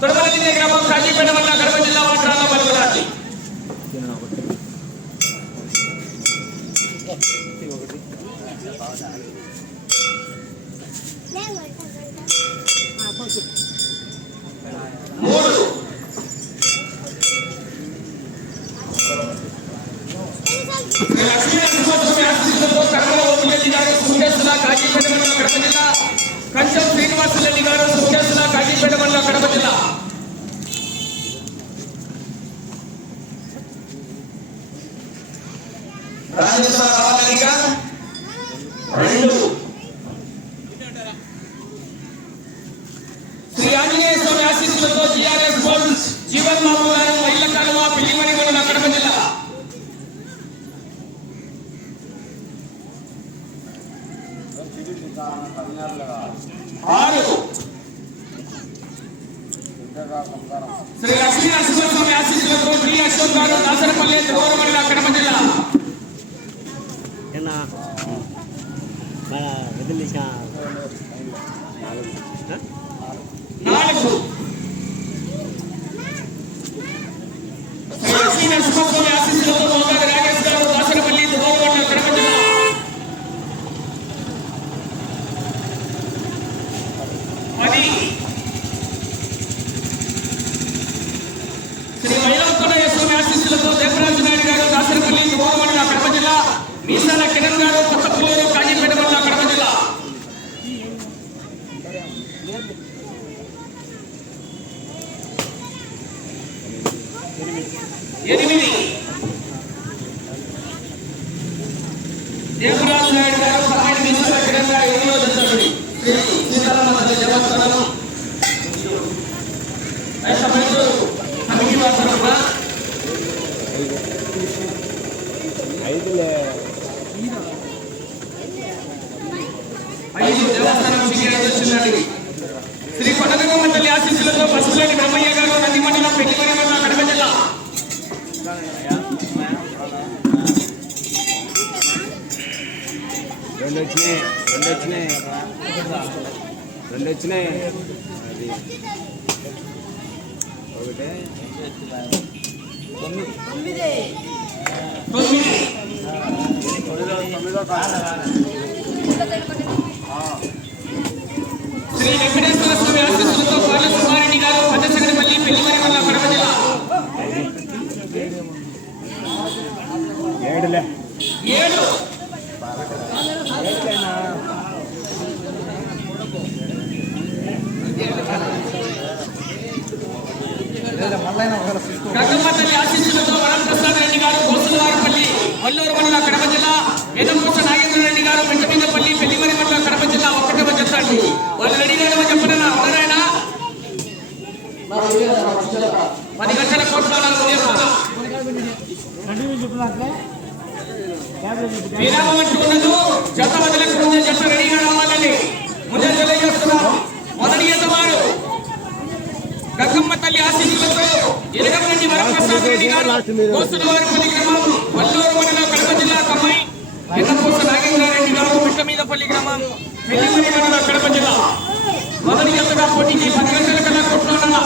తొడమలదిన్నే గ్రామం కాజీపేట మండలం కడప జిల్లా వాట్రాల పాల్గొనాలి మూడు. శ్రీ లక్ష్మీ నరసింహస్వామి ఆశీస్సులతో కర్మల ఓపులెడ్డి గారు సుఖేశ్వర కాజీపేట మండలం కడప జిల్లా కంచం శ్రీనివాసరెడ్డి గారు సుఖేశ్వర కాజీపేట మండలం కడప జిల్లా రాజేశ్వర రావాలిక రెండు శ్రీ ఆంజనేయ స్వామి ఆశీస్సులతో జిఆర్ఎస్ గోల్డ్ జీవన్ బాబు గారు మహిళ కాలువ పిల్లిమణి మండలం కడప జిల్లా ఆరు. శ్రీ లక్ష్మీ నరసింహస్వామి ఆశీస్సులతో శ్రీ అశోక్ గారు దాసరపల్లి దూరమల్లి కడప జిల్లా మన వదిలేసిన నాలుగు శ్రీ లక్ష్మీ నరసింహస్వామి ఆశీస్సులతో మోగాది రాజేష్ గారు దాసరపల్లి దూరమల్లి కడప జిల్లా పది శ్రీ వైలోకొండ స్వామి ఆశీస్సులతో దేవరాజు నాయుడు గారు దాసరపల్లి దూరమల్లి కడప జిల్లా. మీసాల కిరణ్ గారు కొత్తపూరు కాజీపేట మండలం కడప జిల్లా. ఎనిమిది. దేవరాజు నాయుడు గారు పన్నెండు నిమిషాల క్రితంగా ఎనిమిదో దశకుడి శ్రీ సీతారామ దేవస్థానం ఐదు దేవస్థానం శ్రీ పట్టణ తల్లి ఆశీస్సులతో పసుపులేని బ్రహ్మయ్య గారు నంది మండలం పెట్టుకుని మండలం కడప జిల్లా రెండు వచ్చినాయి రెండు వచ్చినాయి రెండు వచ్చినాయి ఒకటే. తొమ్మిది శ్రీ వెంకటేశ్వర స్వామి ఆశీస్సులతో పాల సుబ్బారెడ్డి గారు పద్దసగడిపల్లి పెళ్ళిమరి వల్ల కడప జిల్లా ఏడులే. ఏడు గంగమ్మ ఆశీస్సులతో వరప్రసాద్ రెడ్డి గారు కోసులవారిపల్లి వల్లూరు మండలం కడప జిల్లా ఎదమూస నాగేంద్ర రెడ్డి గారు పెంచమిందపల్లి పెళ్ళిమరి మండలం కడప జిల్లా ఒక్కటవ వాళ్ళు రెడీ గారు పది గంటల కోట్ల విరామం అంటూ జత వదిలకు తల్లి ఆశీస్సులతో ఎరగపల్లి వరప్రసాద్ రెడ్డి గారు కోసలవారిపల్లి గ్రామం వల్లూరు మండలం కడప జిల్లాకు అమ్మాయి ఎన్నపూస నాగేంద్రారెడ్డి గారు మిట్టమీదపల్లి గ్రామం పెళ్ళిమల్లి మండలం కడప జిల్లా. మొదటి జతగా పోటీకి పది గంటల కన్నా కొట్టుకున్నా